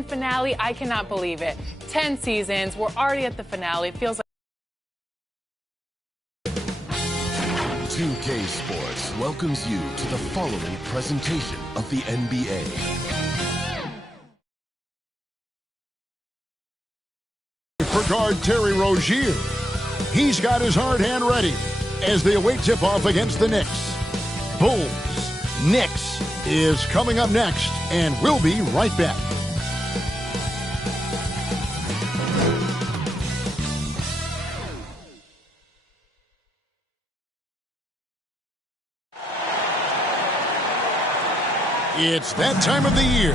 season finale. I cannot believe it. 10 seasons. We're already at the finale. It feels like 2K Sports welcomes you to the following presentation of the NBA. For guard Terry Rozier. He's got his hard hand ready as they await tip-off against the Knicks. Bulls. Knicks is coming up next, and we'll be right back. It's that time of the year.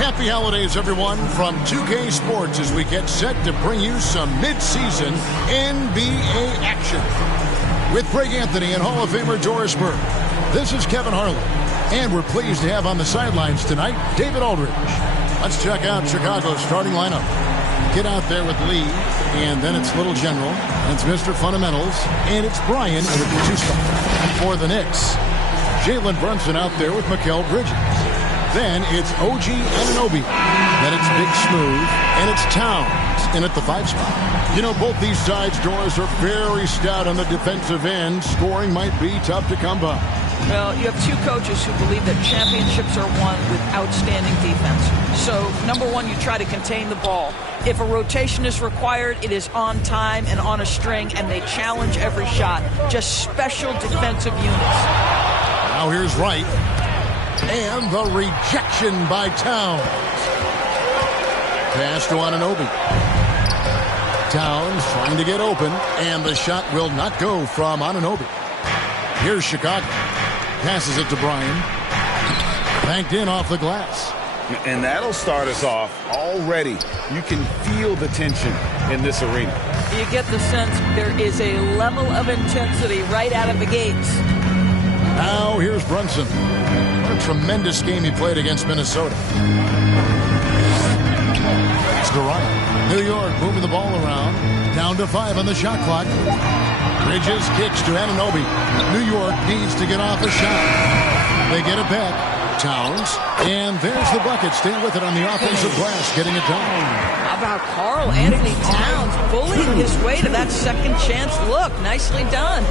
Happy holidays, everyone, from 2K Sports as we get set to bring you some mid-season NBA action. With Greg Anthony and Hall of Famer Doris Burke, this is Kevin Harlan, and we're pleased to have on the sidelines tonight David Aldridge. Let's check out Chicago's starting lineup. Get out there with Lee, and then it's Little General, and it's Mr. Fundamentals, and it's Brian with the two-spot. For the Knicks, Jalen Brunson out there with Mikal Bridges. Then it's OG Anunoby. Then it's Big Smooth. And it's Towns in at the 5 spot. You know, both these sides, Doris, are very stout on the defensive end. Scoring might be tough to come by. Well, you have two coaches who believe that championships are won with outstanding defense. So, number one, you try to contain the ball. If a rotation is required, it is on time and on a string, and they challenge every shot. Just special defensive units. Now here's Wright. And the rejection by Towns. Pass to Anunoby. Towns trying to get open, and the shot will not go from Anunoby. Here's Chicago. Passes it to Brian. Banked in off the glass. And that'll start us off already. You can feel the tension in this arena. You get the sense there is a level of intensity right out of the gates. Now here's Brunson. What a tremendous game he played against Minnesota. It's Durant. New York moving the ball around. Down to 5 on the shot clock. Bridges kicks to Anunoby. New York needs to get off a shot. They get it back. Towns. And there's the bucket. Stay with it on the offensive glass. Getting it done. How about Karl Anthony Towns bullying his way to that second chance look? Nicely done.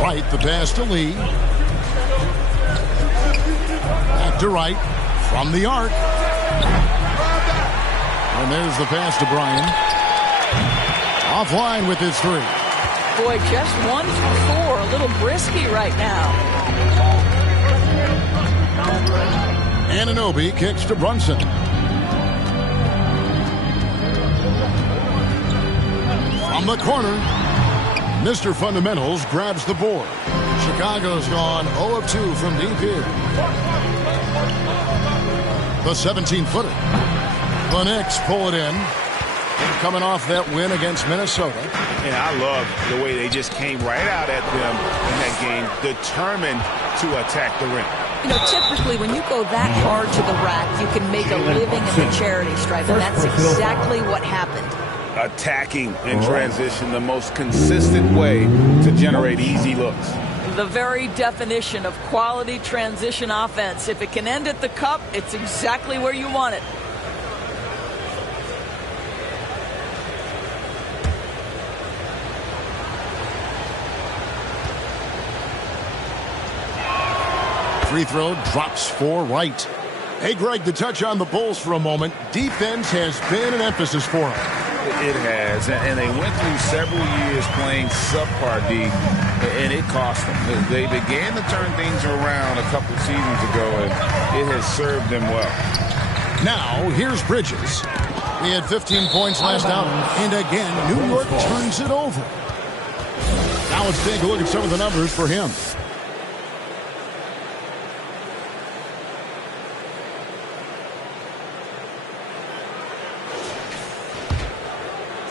Wright, the pass to Lee. Back to Wright. From the arc. And there's the pass to Brian. Offline with his 3. Boy, just 1 for 4. A little brisky right now. Anunoby kicks to Brunson. From the corner. Mr. Fundamentals grabs the board. Chicago's gone 0 of 2 from deep here. The 17-footer. The Knicks pull it in. Coming off that win against Minnesota. And I love the way they just came right out at them in that game, determined to attack the rim. You know, typically when you go that hard to the rack, you can make a living in the charity stripe, and that's exactly what happened. Attacking in transition, the most consistent way to generate easy looks. The very definition of quality transition offense. If it can end at the cup, it's exactly where you want it. Free throw drops for Wright. Hey, Greg, to touch on the Bulls for a moment, defense has been an emphasis for them. It has, and they went through several years playing subpar D, and it cost them. They began to turn things around a couple seasons ago, and it has served them well. Now, here's Bridges. He had 15 points last outing, and again, New York turns it over. Now let's take a look at some of the numbers for him.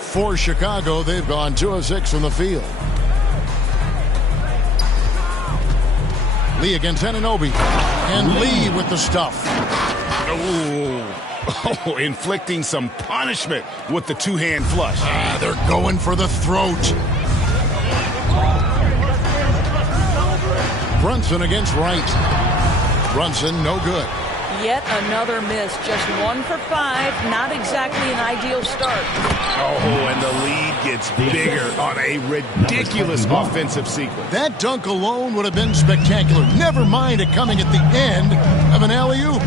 For Chicago, they've gone 2 of 6 from the field. Lee against Anunoby. And Lee with the stuff. Oh, inflicting some punishment with the two-hand flush. They're going for the throat. Brunson against Wright. Brunson, no good. yet another miss. Just 1 for 5. Not exactly an ideal start. Oh, and the lead gets bigger on a ridiculous offensive sequence. That dunk alone would have been spectacular. Never mind it coming at the end of an alley-oop.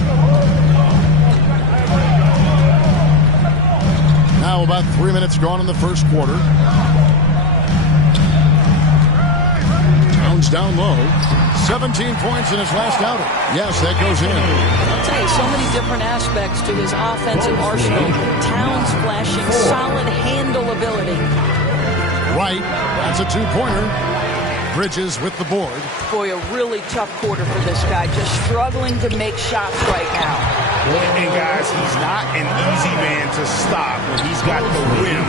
Now about 3 minutes gone in the first quarter. Towns down low. 17 points in his last outing. Yes, that goes in. I'll tell you, so many different aspects to his offensive arsenal. Towns flashing solid handle ability. Right. That's a two-pointer. Bridges with the board. Boy, a really tough quarter for this guy. Just struggling to make shots right now. And guys, he's not an easy man to stop when he's got the rim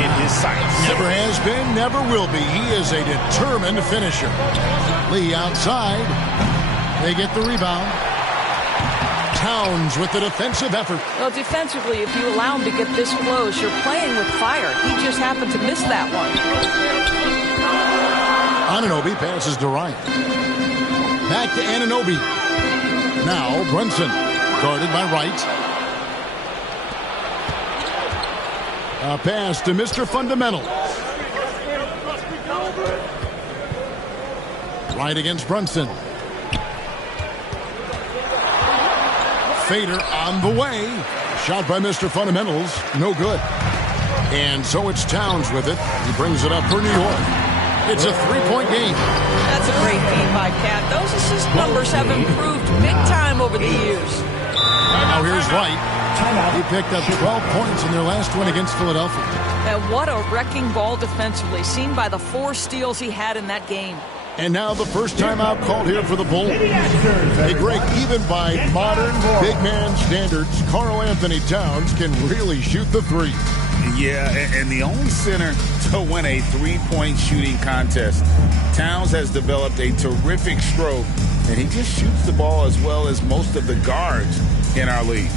in his sights. Never has been, never will be. He is a determined finisher. Lee outside. They get the rebound. Towns with the defensive effort. Well, defensively, if you allow him to get this close, you're playing with fire. He just happened to miss that one. Anunoby passes to Ryan. Back to Anunoby. Now Brunson, guarded by Wright. A pass to Mr. Fundamental. Right against Brunson. Fader on the way. Shot by Mr. Fundamentals. No good. And so it's Towns with it. He brings it up for New York. It's a three-point game. That's a great feed by Cat. Those assist numbers have improved big time over the years. Now here's Wright. He picked up 12 points in their last win against Philadelphia. And what a wrecking ball defensively, seen by the 4 steals he had in that game. And now the first timeout called here for the Bulls. Hey, Greg, even by modern big man standards, Karl Anthony Towns can really shoot the three. Yeah, and the only center to win a three-point shooting contest. Towns has developed a terrific stroke, and he just shoots the ball as well as most of the guards in our league.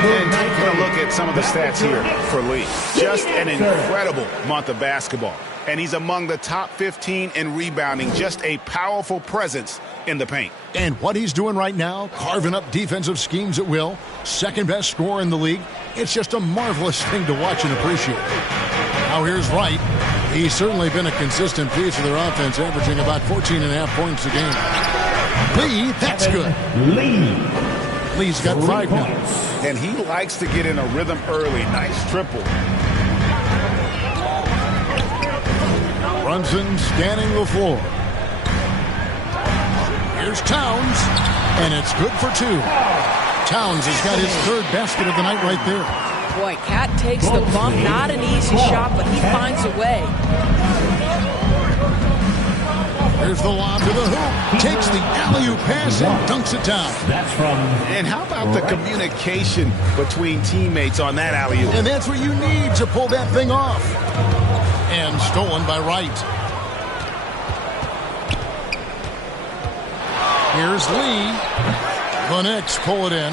And taking a look at some of the stats here for Lee. Just an incredible month of basketball. And he's among the top 15 in rebounding. Just a powerful presence in the paint. And what he's doing right now, carving up defensive schemes at will, second best scorer in the league. It's just a marvelous thing to watch and appreciate. Now here's Wright. He's certainly been a consistent piece of their offense, averaging about 14.5 points a game. Lee, that's good. Lee's got 5 now. And he likes to get in a rhythm early. Nice triple. Brunson scanning the floor. Here's Towns, and it's good for 2. Towns has got his 3rd basket of the night right there. Boy, Cat takes the bump. Not an easy shot, but he finds a way. Here's the lob to the hoop. Takes the alley-oop pass and dunks it down. And how about the communication between teammates on that alley-oop? And that's what you need to pull that thing off. And stolen by Wright. Here's Lee. The Knicks pull it in.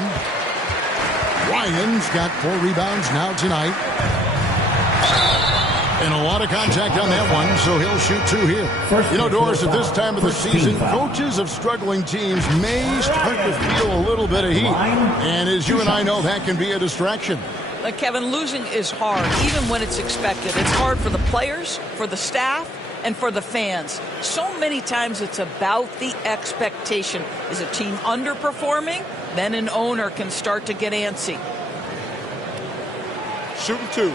Ryan's got 4 rebounds now tonight. And a lot of contact on that one, so he'll shoot 2 here. You know, Doris, at this time of the season, coaches of struggling teams may start to feel a little bit of heat. And as you and I know, that can be a distraction. Kevin, losing is hard, even when it's expected. It's hard for the players, for the staff, and for the fans. So many times it's about the expectation. Is a team underperforming? Then an owner can start to get antsy. Shooting 2.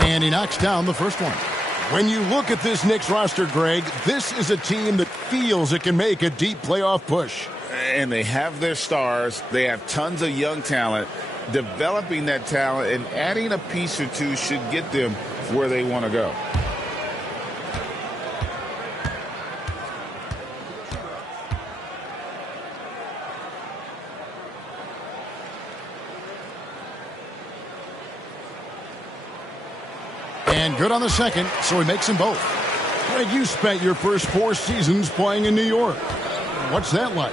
And he knocks down the first one. When you look at this Knicks roster, Greg, this is a team that feels it can make a deep playoff push. And they have their stars. They have tons of young talent. Developing that talent and adding a piece or two should get them where they want to go. And good on the second, so he makes them both. Greg, you spent your first 4 seasons playing in New York. What's that like?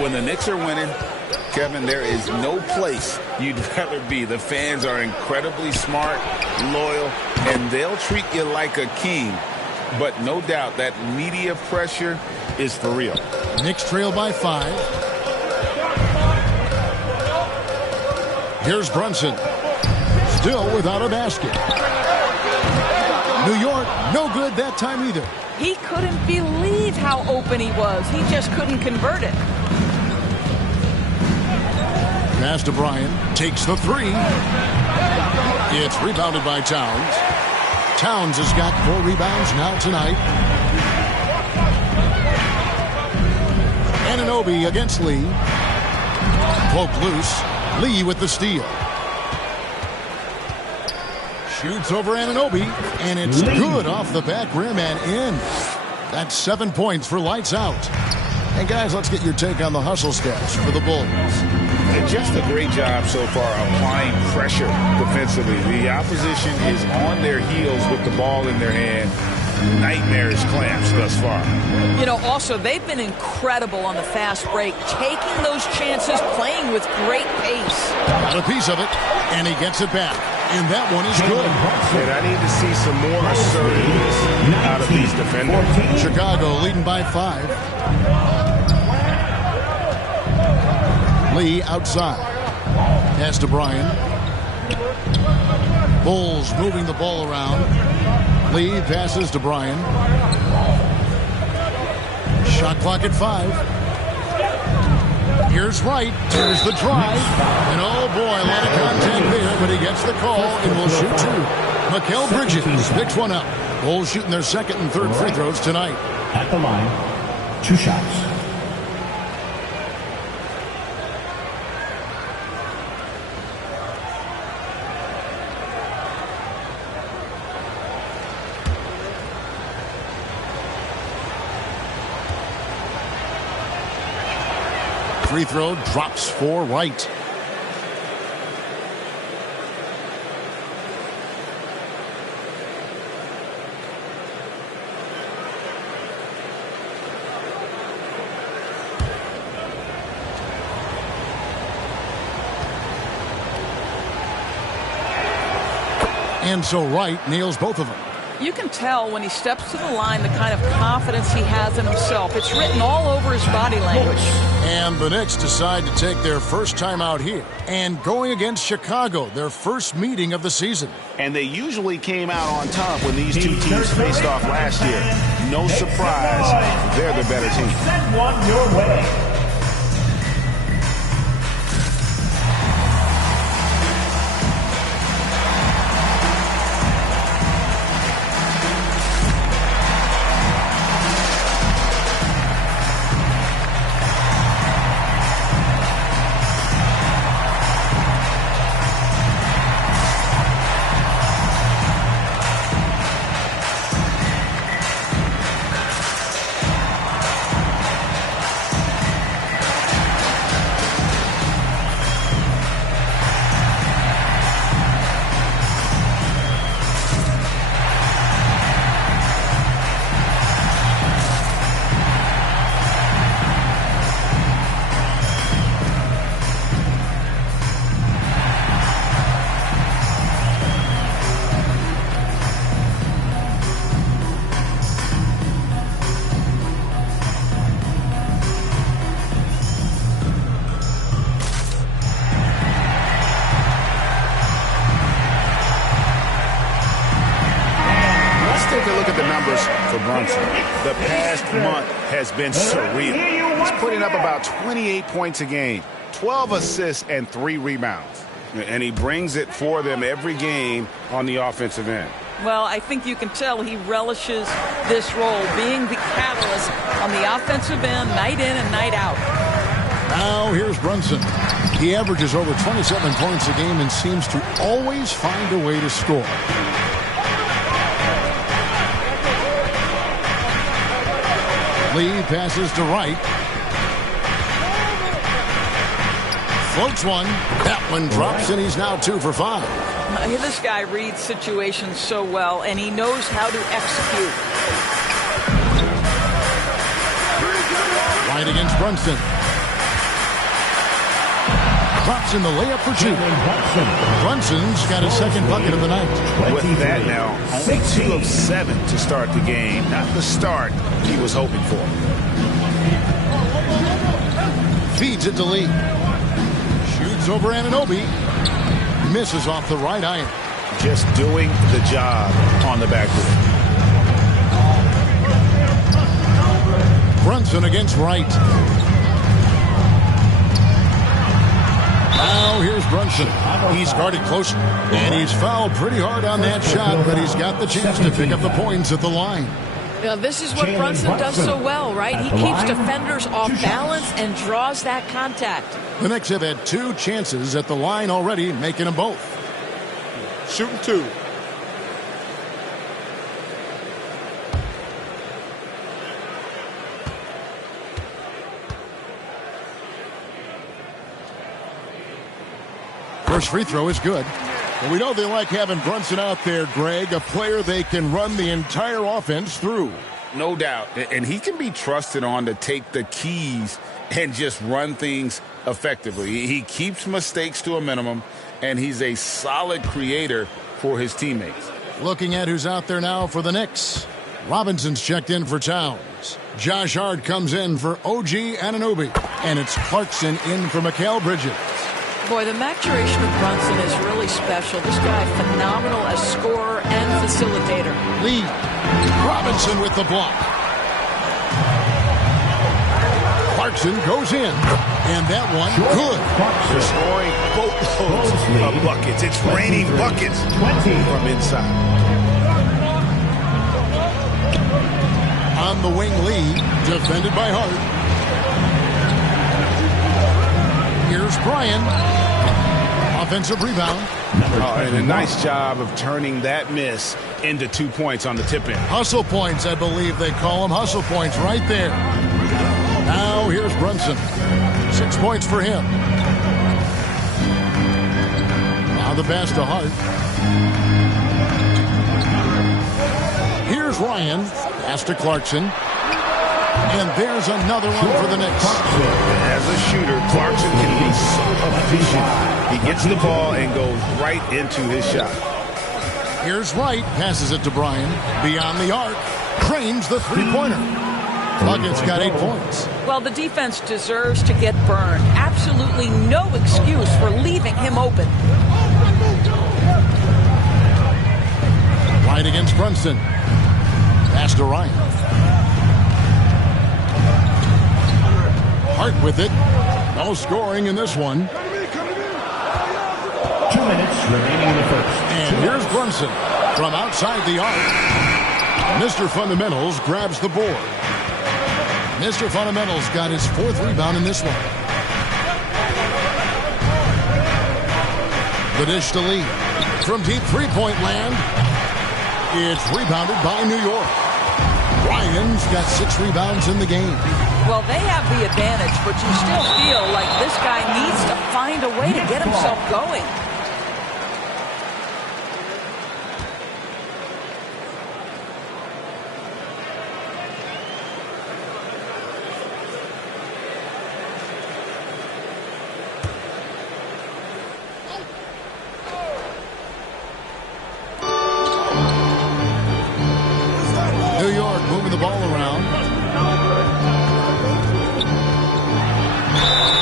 When the Knicks are winning, Kevin, there is no place you'd rather be. The fans are incredibly smart, loyal, and they'll treat you like a king. But no doubt that media pressure is for real. Knicks trail by 5. Here's Brunson. Still without a basket. New York, no good that time either. He couldn't believe how open he was. He just couldn't convert it. Pass to Bryant. Takes the 3. It's rebounded by Towns. Towns has got 4 rebounds now tonight. Anunoby against Lee. Poke loose. Lee with the steal. Shoots over Anunoby, and it's good off the back rim and in. That's 7 points for lights out. And guys, let's get your take on the hustle stats for the Bulls. Just a great job so far applying pressure defensively. The opposition is on their heels with the ball in their hand. Nightmarish clamps thus far. You know, also, they've been incredible on the fast break, taking those chances, playing with great pace. Got a piece of it, and he gets it back. And that one is good. And I need to see some more assertiveness out of these defenders. Chicago leading by 5. Lee outside. Pass to Bryan. Bulls moving the ball around. Lee passes to Bryan. Shot clock at 5. Here's Wright. Here's the drive. And oh boy, a lot of contact there, but he gets the call and will shoot 2. Mikal Bridges picks one up. Bulls shooting their second and third free throws tonight. At the line, 2 shots. Free throw drops for Wright. And so Wright nails both of them. You can tell when he steps to the line the kind of confidence he has in himself. It's written all over his body language. And the Knicks decide to take their first time out here and going against Chicago, their first meeting of the season. And they usually came out on top when these two teams faced off last year. No surprise, they're the better team. Send one your way. The past month has been surreal. He's putting up about 28 points a game, 12 assists, and 3 rebounds. And he brings it for them every game on the offensive end. Well, I think you can tell he relishes this role, being the catalyst on the offensive end, night in and night out. Now here's Brunson. He averages over 27 points a game and seems to always find a way to score. Lee passes to Wright. Floats one. That one drops, and he's now 2 for 5. This guy reads situations so well, and he knows how to execute. Right against Brunson. Drops in the layup for 2. Brunson's got his second bucket of the night. With that now, only 2 of 7 to start the game. Not the start he was hoping for. Feeds it to Lee. Shoots over Anunoby. Misses off the right iron. Just doing the job on the backboard. Brunson against Wright. Now here's Brunson. He's guarded closely, and he's fouled pretty hard on that shot, but he's got the chance to pick up the points at the line. Now, this is what Brunson does so well, right? He keeps defenders off balance and draws that contact. The Knicks have had 2 chances at the line already, making them both. Shooting 2. First free throw is good. Well, we know they like having Brunson out there, Greg, a player they can run the entire offense through. No doubt. And he can be trusted on to take the keys and just run things effectively. He keeps mistakes to a minimum, and he's a solid creator for his teammates. Looking at who's out there now for the Knicks. Robinson's checked in for Towns. Josh Hart comes in for OG Anunoby. And it's Clarkson in for Mikal Bridges. Boy, the maturation of Brunson is really special. This guy, phenomenal as scorer and facilitator. Lee. Robinson with the block. Clarkson goes in. And that one, good. They're scoring boatloads of buckets. It's raining buckets from inside. On the wing, Lee, defended by Hart. Here's Bryan. Offensive rebound. And a nice job of turning that miss into 2 points on the tip in. Hustle points, I believe they call them. Hustle points right there. Now here's Brunson. 6 points for him. Now the pass to Hart. Here's Ryan. Pass to Clarkson. And there's another one for the Knicks. As a shooter, Clarkson can be so efficient. He gets the ball and goes right into his shot. Here's Wright. Passes it to Bryan. Beyond the arc. Cranes the three-pointer. Bucket's got 8 points. Well, the defense deserves to get burned. Absolutely no excuse for leaving him open. Right against Brunson. Pass to Ryan. Hart with it. No scoring in this one. 2 minutes remaining in the first. And here's Brunson from outside the arc. Mr. Fundamentals grabs the board. Mr. Fundamentals got his 4th rebound in this one. The dish to Lee. From deep three-point land. It's rebounded by New York. Ryan's got 6 rebounds in the game. Well, they have the advantage, but you still feel like this guy needs to find a way to get himself going. New York moving the ball around.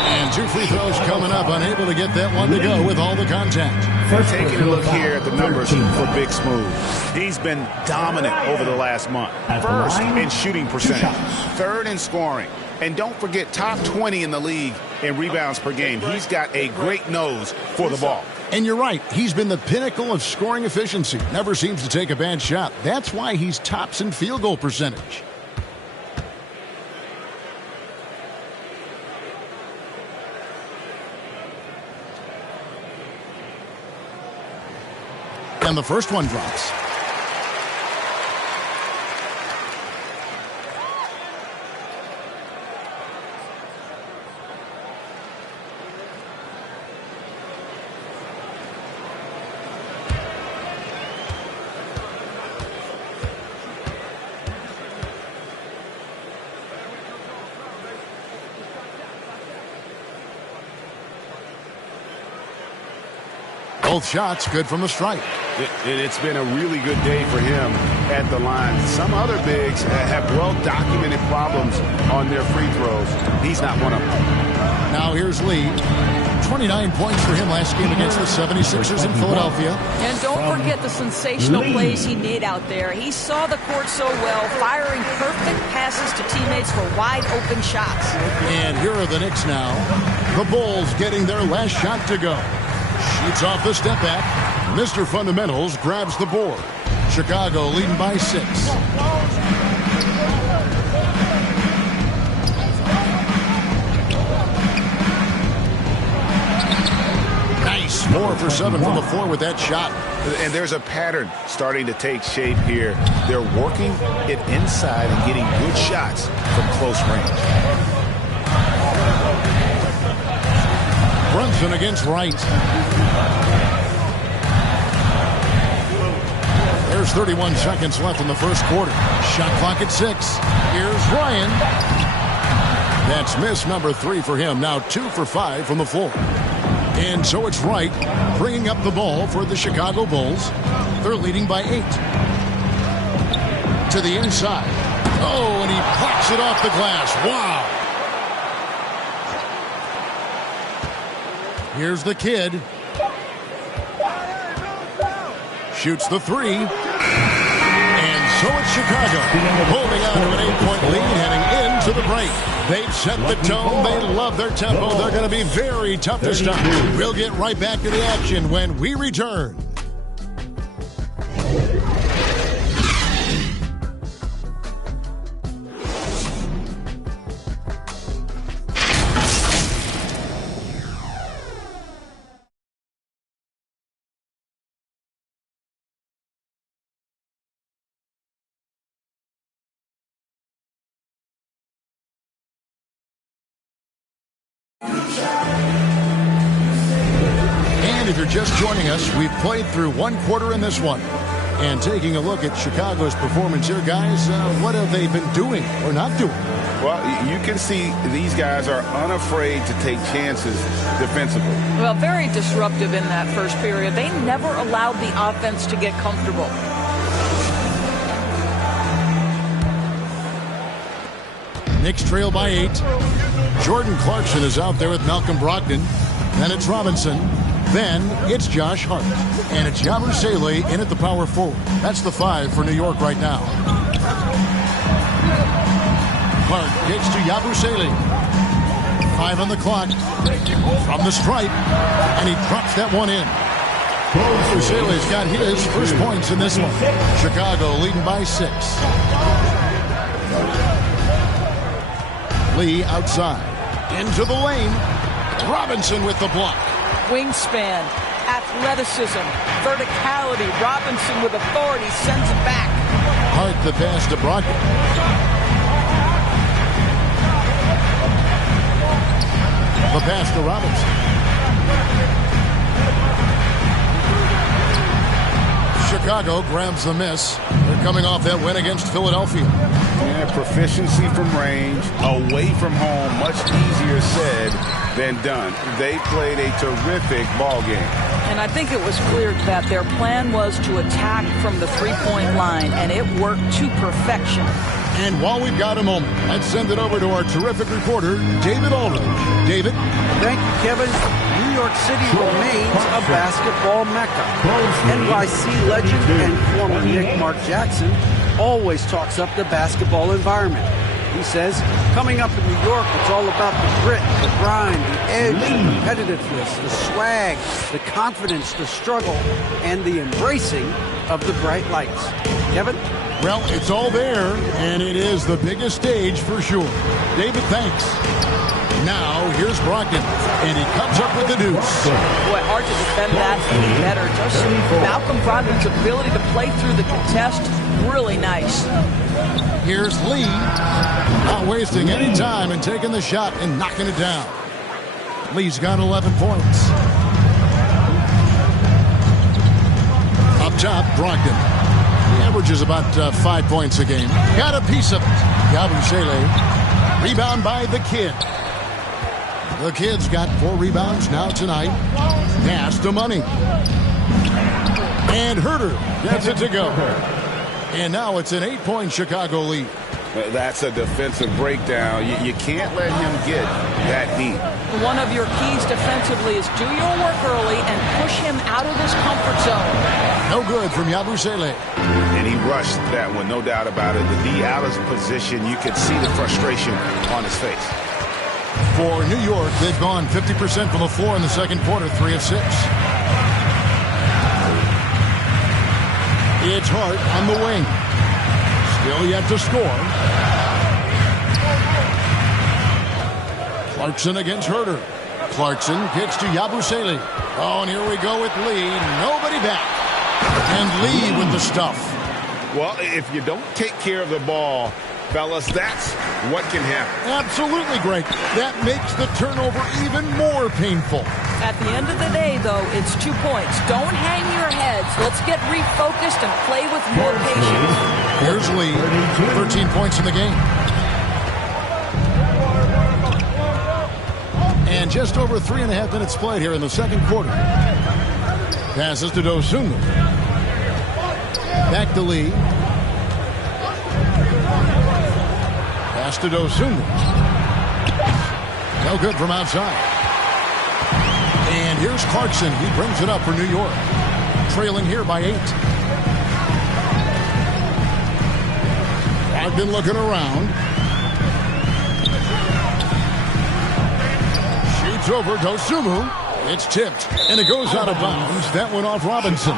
And 2 free throws coming up. Unable to get that one to go with all the contact. Taking a look here at the numbers for Big Smooth. He's been dominant over the last month. First in shooting percentage. 3rd in scoring. And don't forget, top 20 in the league in rebounds per game. He's got a great nose for the ball. And you're right, he's been the pinnacle of scoring efficiency. Never seems to take a bad shot. That's why he's tops in field goal percentage. And the first one drops. Both shots good from the strike. It's been a really good day for him at the line. Some other bigs have well-documented problems on their free throws. He's not one of them. Now here's Lee. 29 points for him last game against the 76ers in Philadelphia. And don't forget the sensational plays he made out there. He saw the court so well, firing perfect passes to teammates for wide-open shots. And here are the Knicks now. The Bulls getting their last shot to go. Shoots off the step back. Mr. Fundamentals grabs the board. Chicago leading by 6. Nice. 4 for 7 from the floor with that shot. And there's a pattern starting to take shape here. They're working it inside and getting good shots from close range. Brunson against Wright. There's 31 seconds left in the first quarter. Shot clock at 6. Here's Ryan. That's miss number 3 for him. Now 2 for 5 from the floor. And so it's Wright bringing up the ball for the Chicago Bulls. They're leading by 8. To the inside. Oh, and he pops it off the glass. Wow. Here's the kid. Shoots the 3. And so it's Chicago holding on to an 8-point lead heading into the break. They've set the tone. They love their tempo. They're going to be very tough to stop. We'll get right back to the action when we return. And if you're just joining us, we've played through one quarter in this one. And taking a look at Chicago's performance here, guys, what have they been doing or not doing? Well, you can see these guys are unafraid to take chances defensively. Well, very disruptive in that first period. They never allowed the offense to get comfortable. Knicks trail by 8. Jordan Clarkson is out there with Malcolm Brogdon. Then it's Robinson. Then it's Josh Hart. And it's Yabusele in at the power forward. That's the 5 for New York right now. Hart gets to Yabusele. 5 on the clock. From the stripe. And he drops that one in. Yabusele's got his first points in this one. Chicago leading by 6. Lee outside. Into the lane. Robinson with the block. Wingspan, athleticism, verticality. Robinson with authority sends it back. Hart the pass to Brogdon. The pass to Robinson. Chicago grabs the miss. They're coming off that win against Philadelphia. Yeah, proficiency from range, away from home, much easier said than done. They played a terrific ball game. And I think it was clear that their plan was to attack from the three-point line, and it worked to perfection. And while we've got a moment, let's send it over to our terrific reporter, David Aldridge. David? Thank you, Kevin. New York City remains a basketball mecca. NYC legend and former Knick Mark Jackson always talks up the basketball environment. He says, coming up in New York, it's all about the grit, the grind, the edge, the competitiveness, the swag, the confidence, the struggle, and the embracing of the bright lights. Kevin? Well, it's all there, and it is the biggest stage for sure. David, thanks. Now, here's Brogdon, and he comes up with the deuce. Boy, hard to defend that any better. Just Malcolm Brogdon's ability to play through the contest, really nice. Here's Lee, not wasting any time and taking the shot and knocking it down. Lee's got 11 points. Up top, Brogdon. He averages about 5 points a game. Got a piece of it. Yabusele. Rebound by the kid. The kid's got 4 rebounds now tonight. Pass to Money. And Herter gets it to go. And now it's an 8-point Chicago lead. That's a defensive breakdown. You can't let him get that deep. One of your keys defensively is do your work early and push him out of his comfort zone. No good from Yabusele. And he rushed that one, no doubt about it. The D out of position, you could see the frustration on his face. For New York, they've gone 50% from the floor in the second quarter, 3 of 6. It's Hart on the wing. Still yet to score. Clarkson against Herter. Clarkson gets to Yabusele. Oh, and here we go with Lee. Nobody back. And Lee with the stuff. Well, if you don't take care of the ball, fellas, that's what can happen. Absolutely great. That makes the turnover even more painful. At the end of the day, though, it's 2 points. Don't hang your heads. Let's get refocused and play with more patience. Here's Lee, 13 points in the game. And just over 3.5 minutes played here in the second quarter. Passes to Dosunmu. Back to Lee. Pass to Dosunmu. No good from outside. And here's Clarkson. He brings it up for New York. Trailing here by 8. I've been looking around. Shoots over Dosunmu. It's tipped, and it goes out of bounds. That went off Robinson.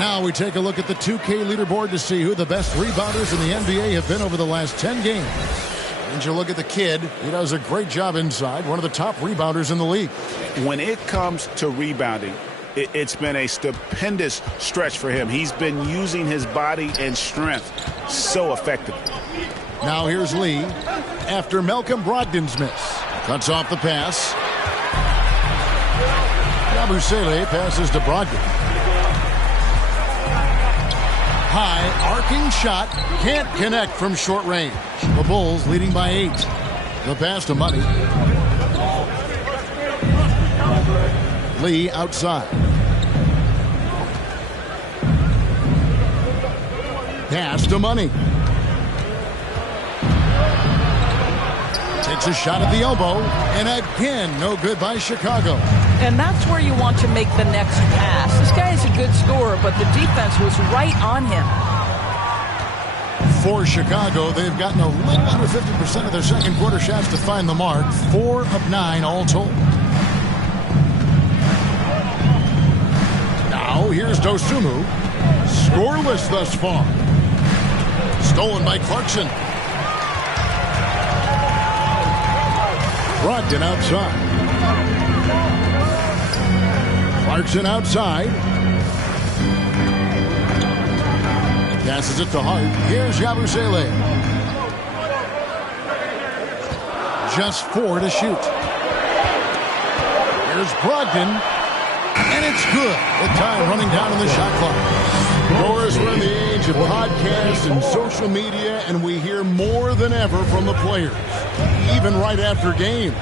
Now we take a look at the 2K leaderboard to see who the best rebounders in the NBA have been over the last 10 games. And you look at the kid, he does a great job inside, one of the top rebounders in the league. When it comes to rebounding, it's been a stupendous stretch for him. He's been using his body and strength so effectively. Now here's Lee after Malcolm Brogdon's miss. Cuts off the pass. Yabusele passes to Brogdon. High arcing shot, can't connect from short range. The Bulls leading by 8. The pass to Money. Lee outside. Pass to Money. Takes a shot at the elbow, and again, no good by Chicago. And that's where you want to make the next pass. This guy is a good scorer, but the defense was right on him. For Chicago, they've gotten a little under 50% of their second quarter shots to find the mark. 4 of 9 all told. Now here's Dosunmu. Scoreless thus far. Stolen by Clarkson. Brogdon outside. Clarkson outside. Passes it to Hart. Here's Yabusele. Just 4 to shoot. Here's Brogdon. And it's good. The time running down in the shot clock. Boris, we're in the age of podcasts and social media, and we hear more than ever from the players, even right after game.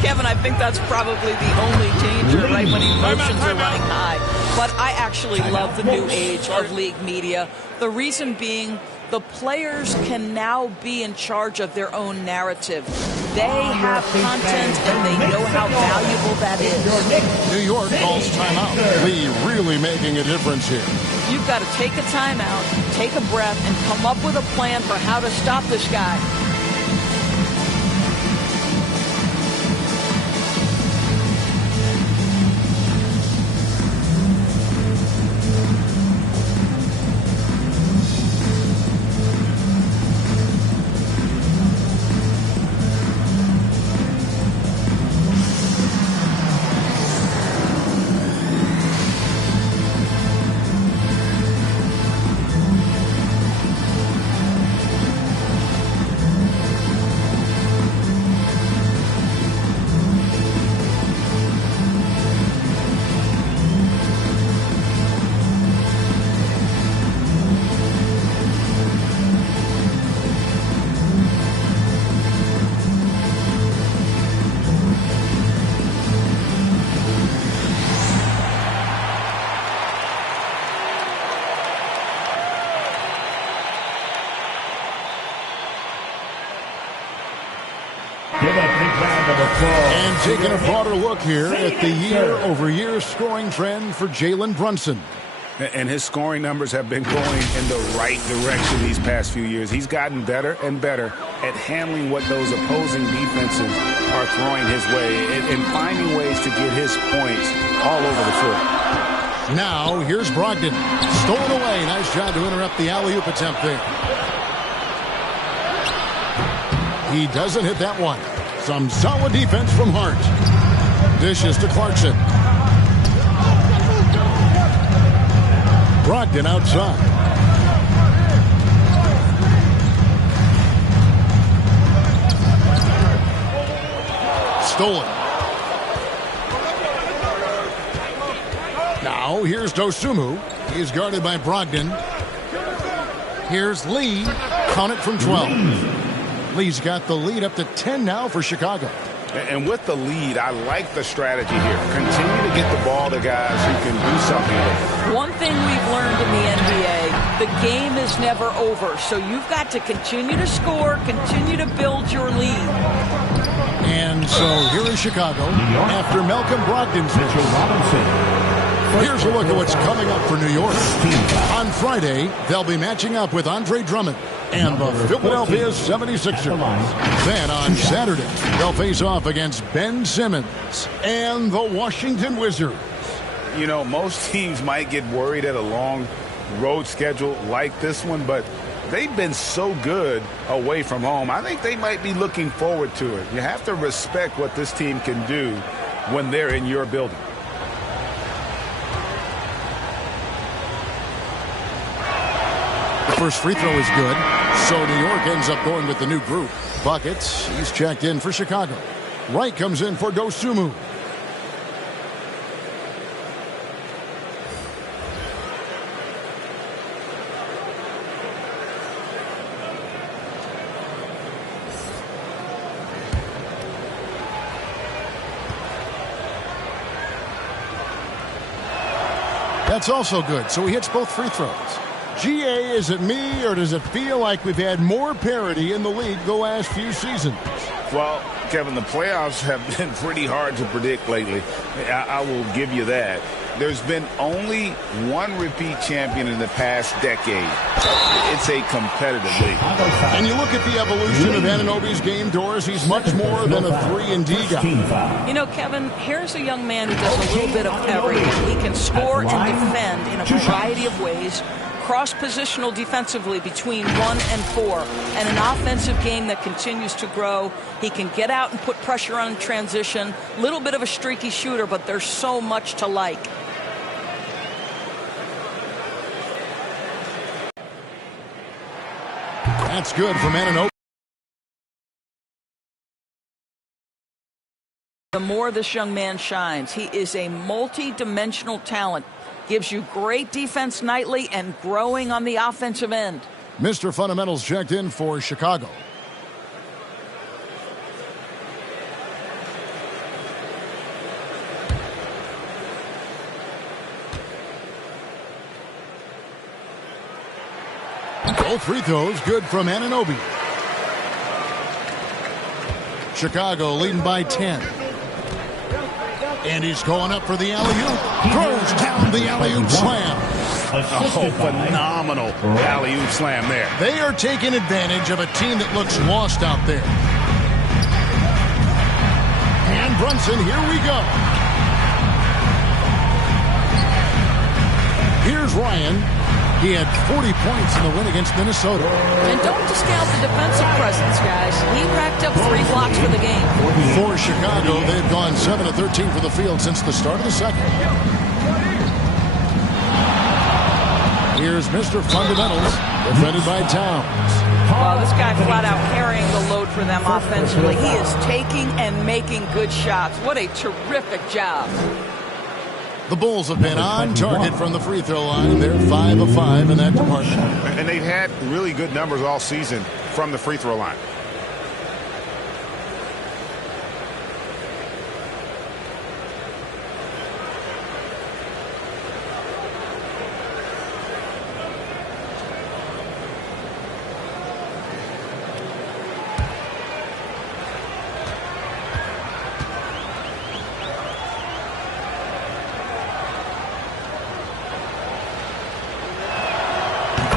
Kevin, I think that's probably the only danger, right, when emotions are running high. But I actually love the new age of league media. The reason being, the players can now be in charge of their own narrative. They have content, and they know how valuable that is. New York calls timeout. Lee really making a difference here. You've got to take a timeout, take a breath, and come up with a plan for how to stop this guy. And taking a broader look here at the year-over-year scoring trend for Jalen Brunson. And his scoring numbers have been going in the right direction these past few years. He's gotten better and better at handling what those opposing defenses are throwing his way and finding ways to get his points all over the floor. Now, here's Brogdon. Stolen away. Nice job to interrupt the alley-oop attempt there. He doesn't hit that one. Some solid defense from Hart. Dishes to Clarkson. Brogdon outside. Stolen. Now here's Dosunmu. He's guarded by Brogdon. Here's Lee. Count it from 12. Lee's got the lead up to 10 now for Chicago. And with the lead, I like the strategy here. Continue to get the ball to guys who can do something with it. One thing we've learned in the NBA, the game is never over. So you've got to continue to score, continue to build your lead. And so here is Chicago after Malcolm Brogdon's miss. Here's a look at what's coming up for New York. On Friday, they'll be matching up with Andre Drummond and the Philadelphia 76ers. Then on Saturday, they'll face off against Ben Simmons and the Washington Wizards. You know, most teams might get worried at a long road schedule like this one, but they've been so good away from home. I think they might be looking forward to it. You have to respect what this team can do when they're in your building. First free throw is good, so New York ends up going with the new group. Buckets, he's checked in for Chicago. Wright comes in for Dosunmu. That's also good, so he hits both free throws. GA, is it me, or does it feel like we've had more parity in the league the last few seasons? Well, Kevin, the playoffs have been pretty hard to predict lately. I will give you that. There's been only one repeat champion in the past decade. It's a competitive league. And you look at the evolution of Anunoby's game, Doris, he's much more than a 3-and-D guy. You know, Kevin, here's a young man who does a little bit of everything. He can score and defend in a variety of ways. Cross-positional defensively between 1 and 4, and an offensive game that continues to grow. He can get out and put pressure on transition. Little bit of a streaky shooter, but there's so much to like. That's good from Anunoby. The more this young man shines, he is a multi-dimensional talent. Gives you great defense nightly and growing on the offensive end. Mr. Fundamentals checked in for Chicago. Both free throws good from Anunoby. Chicago leading by 10. And he's going up for the alley-oop. Throws down the alley-oop slam. Oh, phenomenal alley-oop slam there. They are taking advantage of a team that looks lost out there. And Brunson, here we go. Here's Ryan. He had 40 points in the win against Minnesota. And don't discount the defensive presence, guys. He racked up 3 blocks for the game. For Chicago, they've gone 7 of 13 for the field since the start of the second. Here's Mr. Fundamentals, defended by Towns. Well, this guy flat out carrying the load for them offensively. He is taking and making good shots. What a terrific job. The Bulls have been on target from the free throw line. They're 5 of 5 in that department. And they've had really good numbers all season from the free throw line.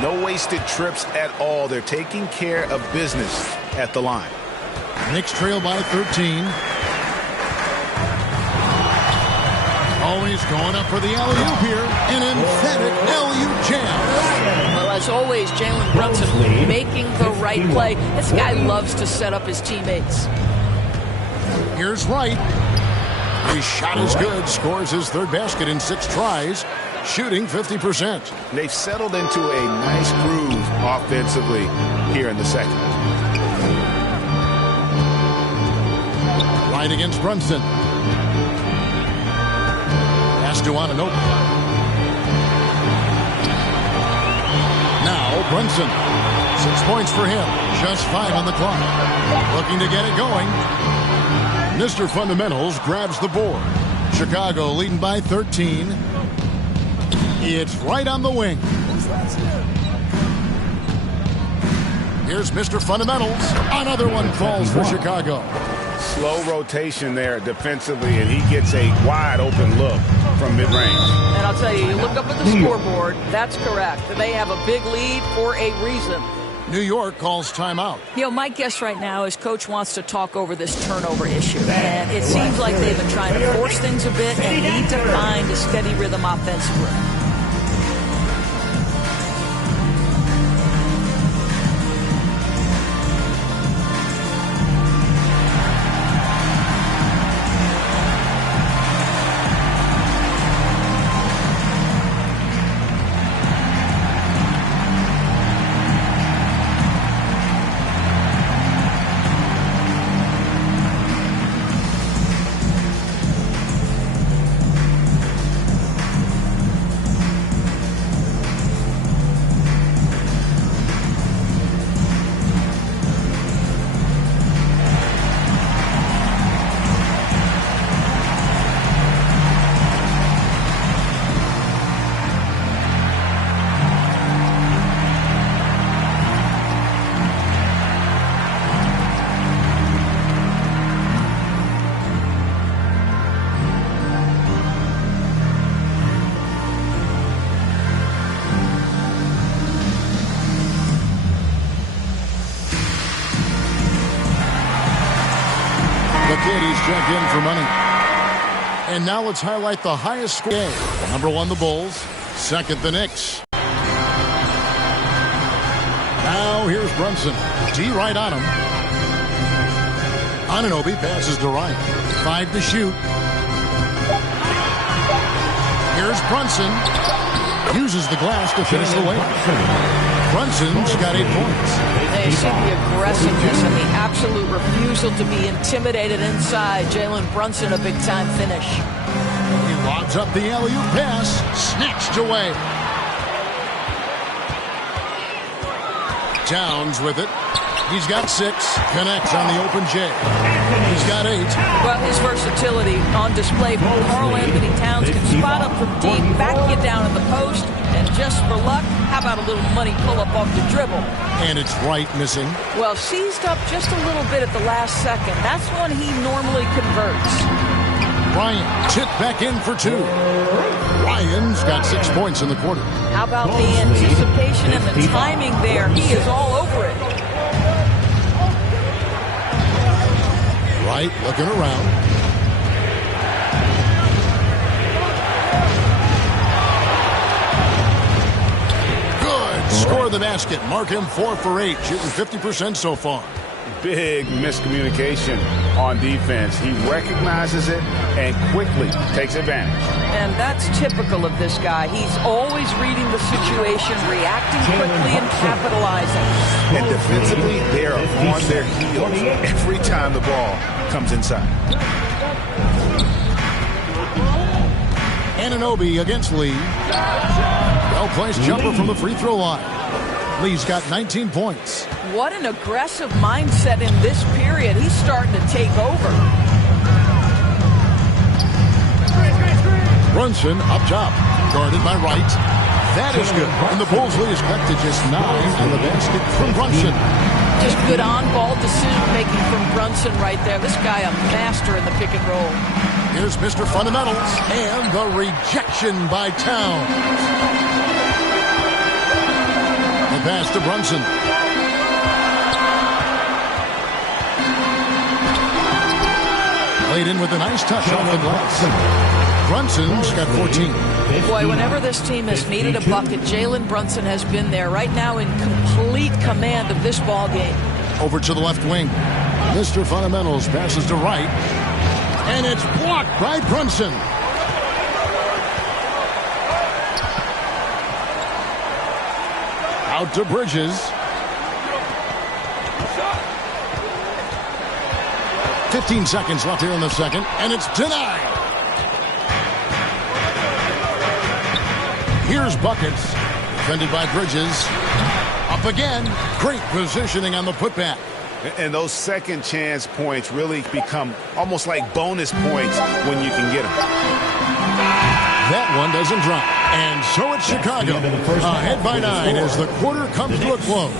No wasted trips at all. They're taking care of business at the line. Knicks trail by 13. Always going up for the alley-oop here. An emphatic alley-oop jam. Well, as always, Jalen Brunson making the right play. This guy loves to set up his teammates. Here's Wright. His shot is good. Scores his 3rd basket in 6 tries. Shooting 50%. They've settled into a nice groove offensively here in the second. Right against Brunson. Pass to Anunoby. Now Brunson. 6 points for him. Just 5 on the clock. Looking to get it going. Mr. Fundamentals grabs the board. Chicago leading by 13. It's right on the wing. Here's Mr. Fundamentals. Another one falls for Chicago. Slow rotation there defensively, and he gets a wide open look from mid-range. And I'll tell you, you look up at the scoreboard, that's correct. They have a big lead for a reason. New York calls timeout. You know, my guess right now is Coach wants to talk over this turnover issue. And it seems like they've been trying to force things a bit and need to find a steady rhythm offensively. Check in for money. And now let's highlight the highest score. Number 1, the Bulls. Second, the Knicks. Now here's Brunson. D right on him. Anunoby passes to Ryan. 5 to shoot. Here's Brunson. Uses the glass to finish the layup. Brunson's got 8 points. They see the aggressiveness and the absolute refusal to be intimidated inside. Jalen Brunson, a big-time finish. He lobs up the alley-oop pass. Snatched away. Towns with it. He's got 6. Connects on the open J. He's got 8. Well, his versatility on display from Karl Anthony Towns can spot up from deep, back you down at the post, And just for luck, how about a little money pull-up off the dribble? And it's Wright missing. Well, seized up just a little bit at the last second. That's when he normally converts. Ryan tipped back in for 2. Ryan's got 6 points in the quarter. How about the anticipation and the timing there? He is all over it. Wright looking around. Good. Score the basket. Mark him 4 for 8. Shooting 50% so far. Big miscommunication on defense. He recognizes it and quickly takes advantage. And that's typical of this guy. He's always reading the situation, reacting quickly, and capitalizing. And defensively, they are on their heels every time the ball comes inside. Anunoby against Lee. Well-placed jumper from the free throw line. Lee's got 19 points. What an aggressive mindset in this period. He's starting to take over. Brunson up top, guarded by Wright. That is good. And the Bulls lead is cut to just 9 on the basket from Brunson. Just good on-ball decision-making from Brunson right there. This guy a master in the pick and roll. Here's Mr. Fundamentals and the rejection by Towns. The pass to Brunson. Laid in with a nice touch off the glass. Brunson's got 14. Boy, whenever this team has needed a bucket, Jalen Brunson has been there, right now in complete command of this ball game. Over to the left wing. Mr. Fundamentals passes to Wright. And it's blocked by Brunson. Out to Bridges. 15 seconds left here in the second, and it's denied. Here's Buckets, defended by Bridges. Up again. Great positioning on the putback. And those second chance points really become almost like bonus points when you can get them. That one doesn't drop. And so it's Chicago, ahead by 9 as the quarter comes to a close.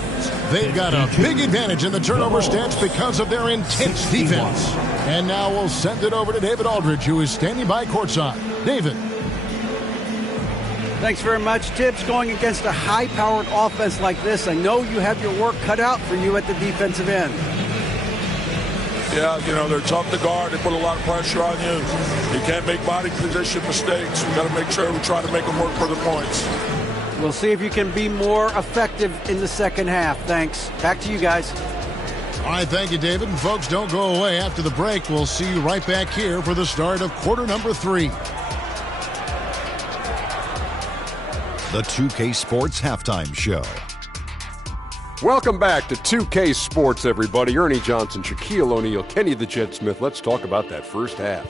They've got a big advantage in the turnover stats because of their intense defense. And now we'll send it over to David Aldridge, who is standing by courtside. David. Thanks very much, Tibbs. Going against a high-powered offense like this, I know you have your work cut out for you at the defensive end. Yeah, you know, they're tough to guard. They put a lot of pressure on you. You can't make body position mistakes. We got to make sure we try to make them work for the points. We'll see if you can be more effective in the second half. Thanks. Back to you guys. All right, thank you, David. And folks, don't go away. After the break, we'll see you right back here for the start of quarter number 3. The 2K Sports Halftime Show. Welcome back to 2K Sports, everybody. Ernie Johnson, Shaquille O'Neal, Kenny the Jet Smith. Let's talk about that first half.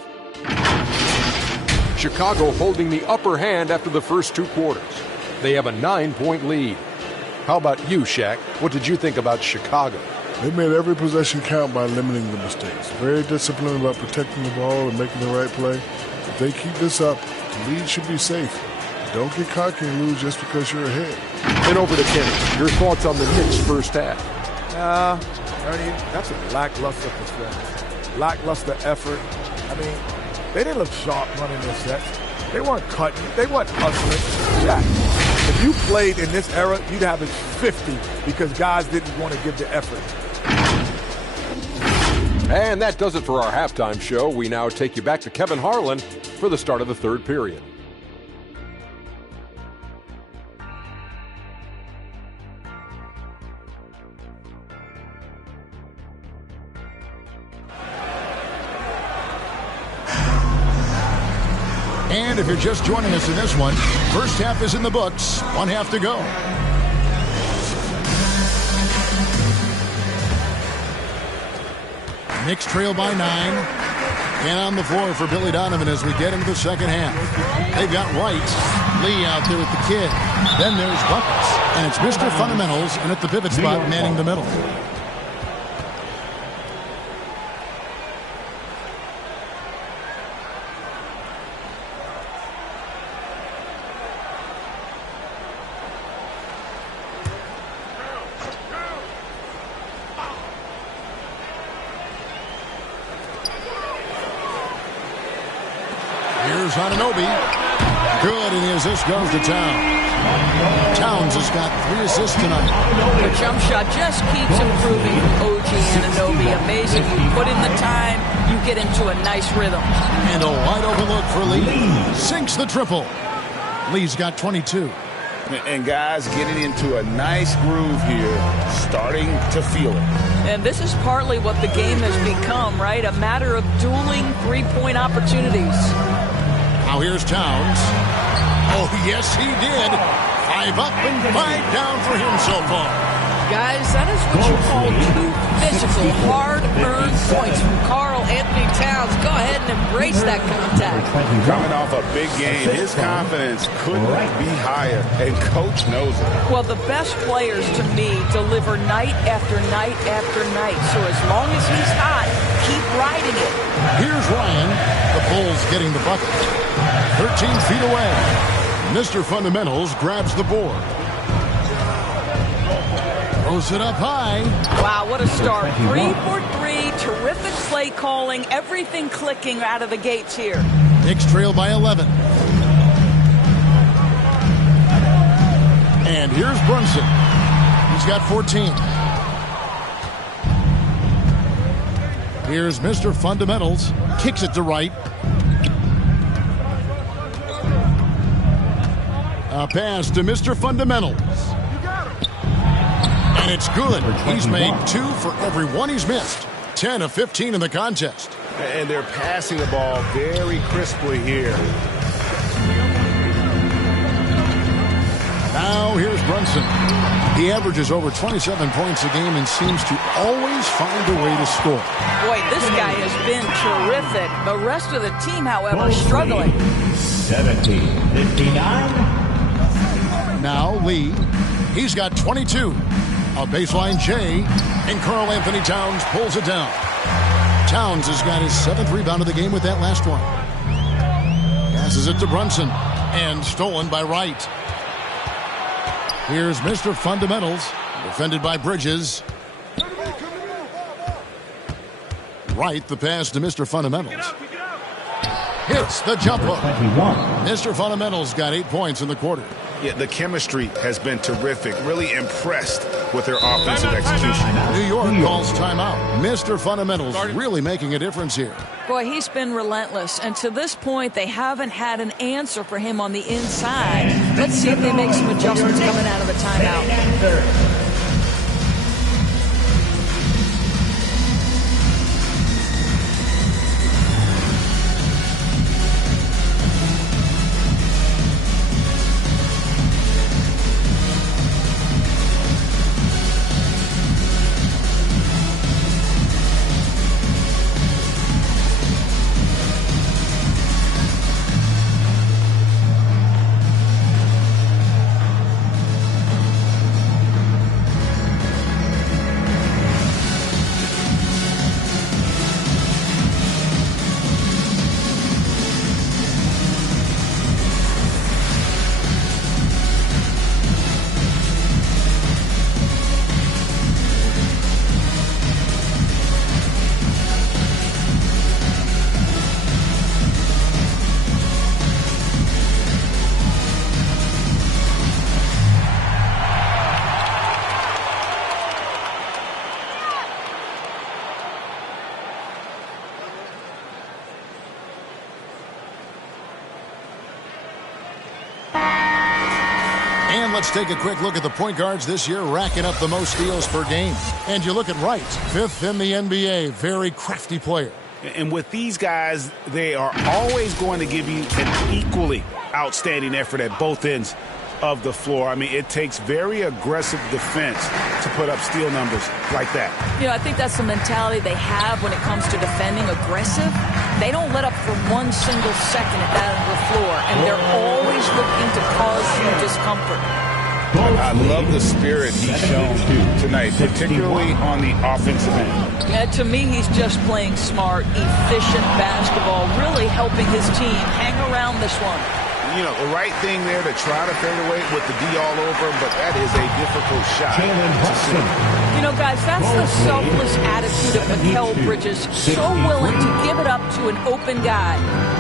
Chicago holding the upper hand after the first 2 quarters. They have a 9-point lead. How about you, Shaq? What did you think about Chicago? They made every possession count by limiting the mistakes. Very disciplined about protecting the ball and making the right play. If they keep this up, the lead should be safe. Don't get cocky and lose just because you're ahead. And over to Kenny. Your thoughts on the Knicks' first half? Ernie, that's a lackluster performance. Lackluster effort. I mean, they didn't look sharp running their sets. They weren't cutting. They weren't hustling. Shaq, if you played in this era, you'd have it 50 because guys didn't want to give the effort. And that does it for our halftime show. We now take you back to Kevin Harlan for the start of the third period. And if you're just joining us in this one, first half is in the books. 1 half to go. Knicks trail by 9. And on the floor for Billy Donovan as we get into the second half. They've got Wright, Lee out there with the kid. Then there's Buckets. And it's Mr. Fundamentals and at the pivot spot manning the middle. Here's Anunoby. Good, and the assist goes to Towns. Towns has got 3 assists tonight. The jump shot just keeps improving from OG Anunoby. Amazing. You put in the time, you get into a nice rhythm. And a wide open look for Lee. Sinks the triple. Lee's got 22. And guys getting into a nice groove here, starting to feel it. And this is partly what the game has become, right? A matter of dueling three-point opportunities. Now here's Towns. Oh, yes, he did. 5 up and 5 down for him so far. Guys, that is what you call 2 physical, hard-earned points from Karl Anthony Towns. Go ahead and embrace that contact. Coming off a big game, his confidence couldn't be higher, and Coach knows it. Well, the best players, to me, deliver night after night after night. So as long as he's hot, keep riding it. Here's Ryan. The Bulls getting the bucket. 13 feet away. Mr. Fundamentals grabs the board. Throws it up high. Wow, what a start. 3 for 3. Terrific play calling. Everything clicking out of the gates here. Knicks trail by 11. And here's Brunson. He's got 14. Here's Mr. Fundamentals. Kicks it to right. A pass to Mr. Fundamentals. And it's good. He's made 2 for every 1 he's missed. 10 of 15 in the contest. And they're passing the ball very crisply here. Now here's Brunson. He averages over 27 points a game and seems to always find a way to score. Boy, this guy has been terrific. The rest of the team, however, struggling. 70-59. Now Lee. He's got 22. A baseline J, and Karl Anthony Towns pulls it down. Towns has got his 7th rebound of the game with that last one. Passes it to Brunson, and stolen by Wright. Here's Mr. Fundamentals, defended by Bridges. Wright, the pass to Mr. Fundamentals. Hits the jumper. Mr. Fundamentals got 8 points in the quarter. Yeah, the chemistry has been terrific. Really impressed with their offensive execution. New York calls timeout. Mr. Fundamentals really making a difference here. Boy, he's been relentless. And to this point, they haven't had an answer for him on the inside. Let's see if they make some adjustments coming out of the timeout. And let's take a quick look at the point guards this year, racking up the most steals per game. And you look at Wright, 5th in the NBA, very crafty player. And with these guys, they are always going to give you an equally outstanding effort at both ends of the floor. I mean, it takes very aggressive defense to put up steal numbers like that. You know, I think that's the mentality they have when it comes to defending aggressive. They don't let up for 1 single second at that end of the floor, and they're always looking to cause you discomfort. I love the spirit he's shown tonight, particularly on the offensive end. Yeah, to me, he's just playing smart, efficient basketball, really helping his team hang around this one. you know, the right thing there to try to fade away with the D all over, but that is a difficult shot to see. You know, guys, that's the selfless attitude of Mikal Bridges, so willing to give it up to an open guy.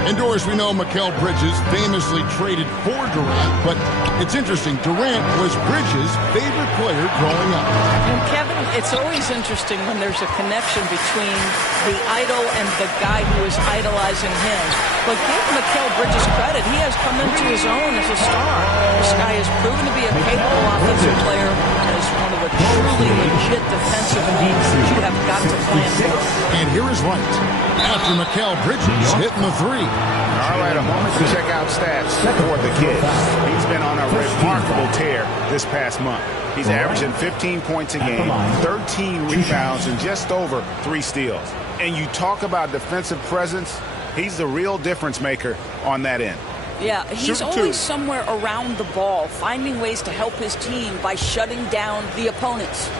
And Doris, we know Mikal Bridges famously traded for Durant, but it's interesting. Durant was Bridges' favorite player growing up. And Kevin, it's always interesting when there's a connection between the idol and the guy who is idolizing him. But give Mikal Bridges credit. He has come into his own as a star. This guy has proven to be a capable offensive player and is one of the truly legit defensive needs that you have got to plan for. And here is Wright after Mikal Bridges hitting the three. All right, a moment to check out stats for the kid. He's been on a remarkable tear this past month. He's averaging 15 points a game, 13 rebounds, and just over 3 steals. And you talk about defensive presence, he's the real difference maker on that end. Yeah, he's always somewhere around the ball, finding ways to help his team by shutting down the opponents.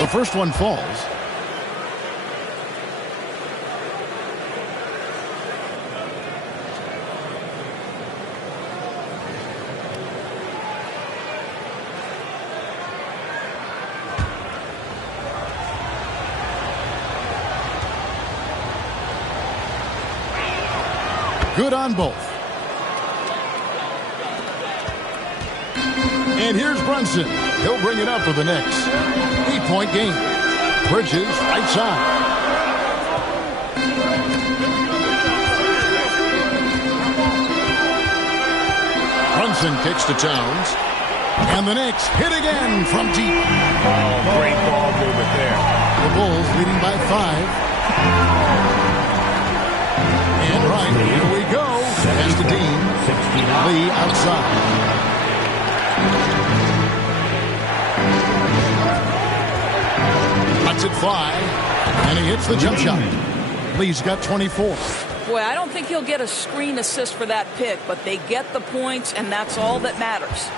The first one falls. Good on both. And here's Brunson. He'll bring it up for the Knicks. 8-point game. Bridges, right side. Brunson kicks to Towns. And the Knicks hit again from deep. Oh, great ball movement there. The Bulls leading by 5. And right, here we go. As the Dean. Lee outside. Lets it fly. And he hits the jump shot. Lee's got 24. Boy, I don't think he'll get a screen assist for that pick, but they get the points, and that's all that matters.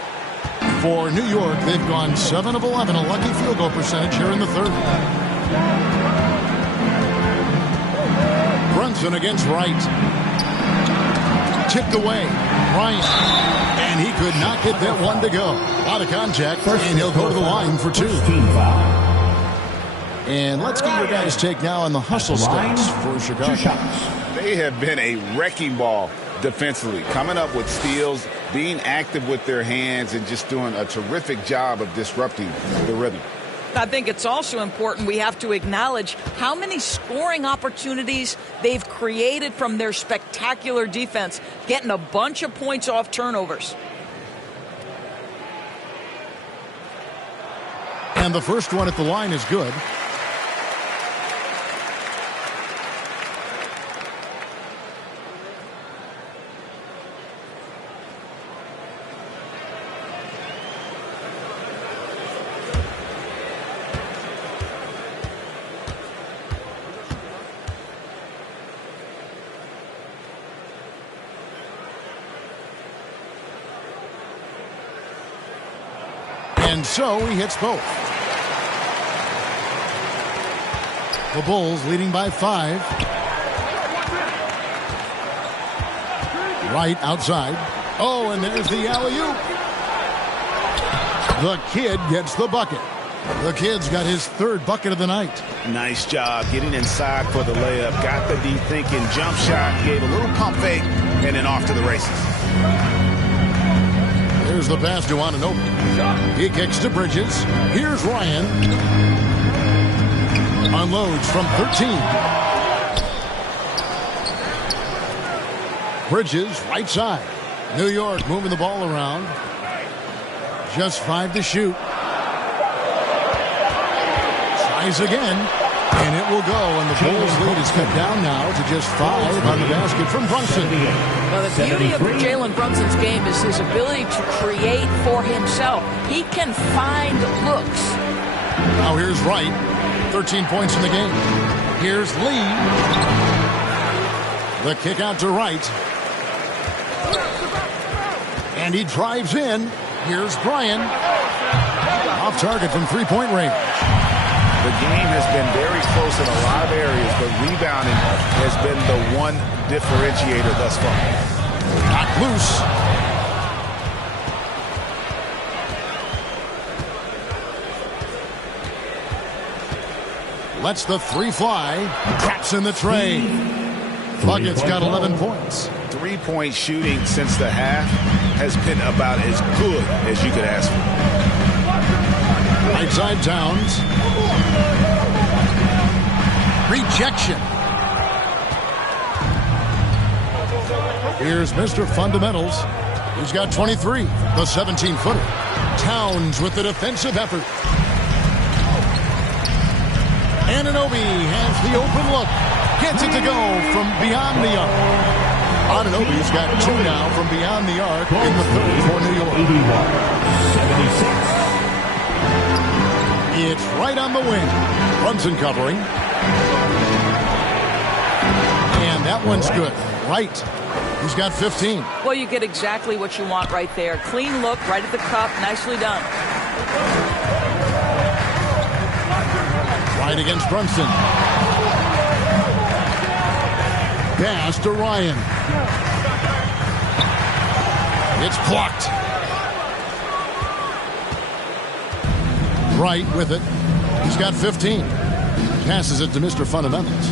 For New York, they've gone 7 of 11, a lucky field goal percentage here in the third. Brunson against Wright. Tipped away. Bryant. And he could not get that one to go. A lot of contact, and he'll go to the line for 2. And let's get your guys' take now on the hustle stats for Chicago. They have been a wrecking ball defensively, coming up with steals, being active with their hands, and just doing a terrific job of disrupting the rhythm. I think it's also important we have to acknowledge how many scoring opportunities they've created from their spectacular defense, getting a bunch of points off turnovers. And the first one at the line is good. And so he hits both. The Bulls leading by 5. Right outside. Oh, and there's the alley-oop. The kid gets the bucket. The kid's got his 3rd bucket of the night. Nice job getting inside for the layup. Got the deep thinking jump shot. Gave a little pump fake and then off to the races. Here's the pass to Anunoby. He kicks to Bridges. Here's Ryan. Unloads from 13. Bridges, right side. New York moving the ball around. Just 5 to shoot. Tries again. And it will go, and the Bulls lead is cut down now to just 5 on the basket from Brunson. Well, the beauty of Jalen Brunson's game is his ability to create for himself. He can find looks. Now here's Wright, 13 points in the game. Here's Lee. The kick out to Wright. And he drives in. Here's Bryan. Off target from 3-point range. The game has been very close in a lot of areas, but rebounding has been the one differentiator thus far. Knocked loose. Lets the three fly. Traps in the tray. Bucket's got 11 points. Three-point shooting since the half has been about as good as you could ask for. Right side Towns. Rejection. Here's Mr. Fundamentals. He's got 23, the 17-footer. Towns with the defensive effort. Anunoby has the open look. Gets it to go from beyond the arc. Anunoby's got 2 now from beyond the arc in the third for New York. 76. It's right on the wing. Brunson covering. And that one's good. Right. He's got 15. Well, you get exactly what you want right there. Clean look, right at the cup. Nicely done. Right against Brunson. Pass to Ryan. It's blocked. Right with it. He's got 15. Passes it to Mr. Fundamentals.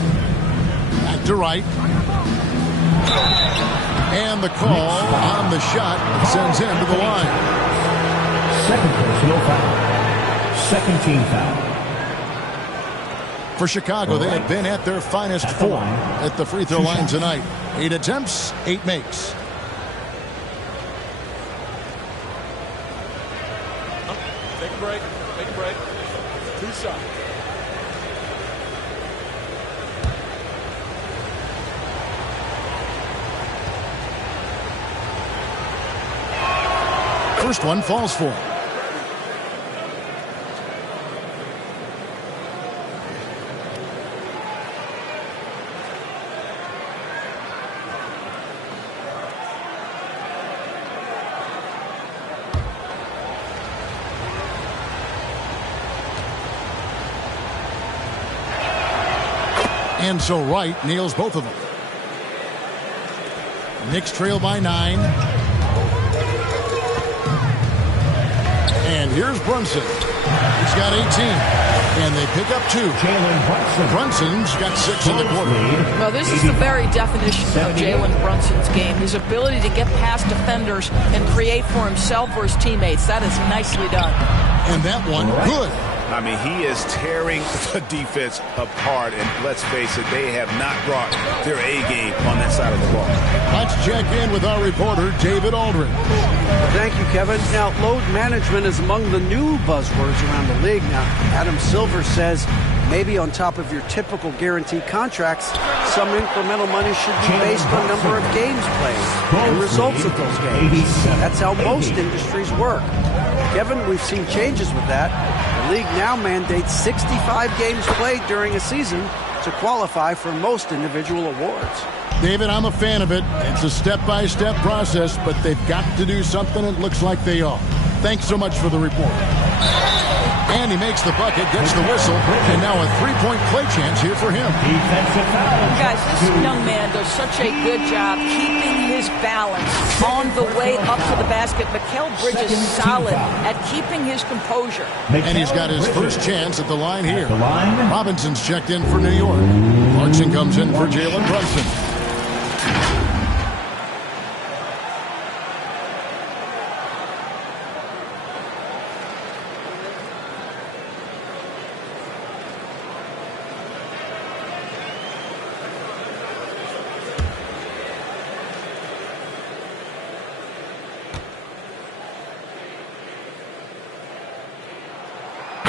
Back to Wright. And the call on the shot sends him to the line. Second personal foul. Second team foul. For Chicago, they have been at their finest 4 at the free throw line tonight. 8 attempts, 8 makes. Take a break. Take a break. 2 shots. First one falls for him. And so Wright nails both of them. Knicks trail by 9. And here's Brunson. He's got 18. And they pick up 2. Jalen Brunson. Brunson's got 6 in the quarter. Well, this is the very definition of Jalen Brunson's game. His ability to get past defenders and create for himself or his teammates. That is nicely done. And that one, good. I mean, he is tearing the defense apart, and let's face it, they have not brought their A game on that side of the ball. Let's check in with our reporter, David Aldridge. Thank you, Kevin. Now, load management is among the new buzzwords around the league. Now, Adam Silver says maybe on top of your typical guaranteed contracts, some incremental money should be based on number of games played and results of those games. That's how most industries work. Kevin, we've seen changes with that. The league now mandates 65 games played during a season to qualify for most individual awards. David, I'm a fan of it. It's a step-by-step process, but they've got to do something. It looks like they are. Thanks so much for the report. And he makes the bucket, gets the whistle, and now a three-point play chance here for him. Guys, this young man does such a good job keeping his balance on the way up to the basket. Mikal Bridges is solid at keeping his composure. And he's got his first chance at the line here. Robinson's checked in for New York. Clarkson comes in for Jalen Brunson.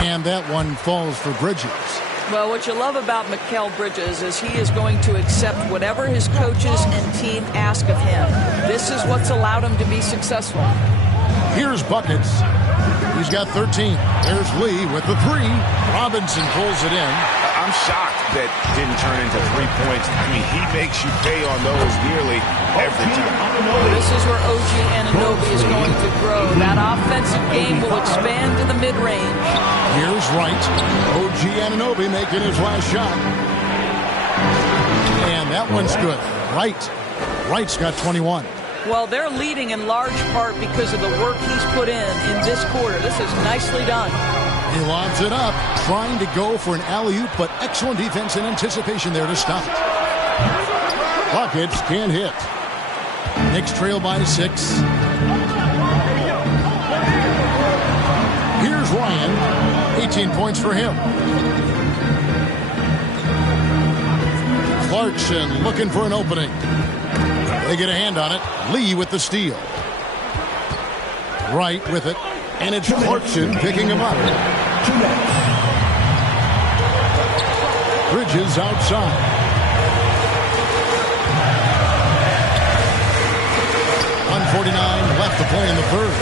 And that one falls for Bridges. Well, what you love about Mikal Bridges is he is going to accept whatever his coaches and team ask of him. This is what's allowed him to be successful. Here's Buckets. He's got 13. There's Lee with the 3. Robinson pulls it in. I'm I'm shocked that didn't turn into 3 points. I mean, he makes you pay on those nearly every time. This is where OG Anunoby is going to grow. That offensive game will expand to the mid-range. Here's Wright. OG Anunoby making his last shot. And that one's good. Wright's got 21. Well, they're leading in large part because of the work he's put in this quarter. This is nicely done. He lobs it up, trying to go for an alley-oop, but excellent defense and anticipation there to stop it. Buckets can't hit. Knicks trail by 6. Here's Ryan. 18 points for him. Clarkson looking for an opening. They get a hand on it. Lee with the steal. Wright with it. And it's Clarkson picking him up. Bridges outside. .149 left to play in the third.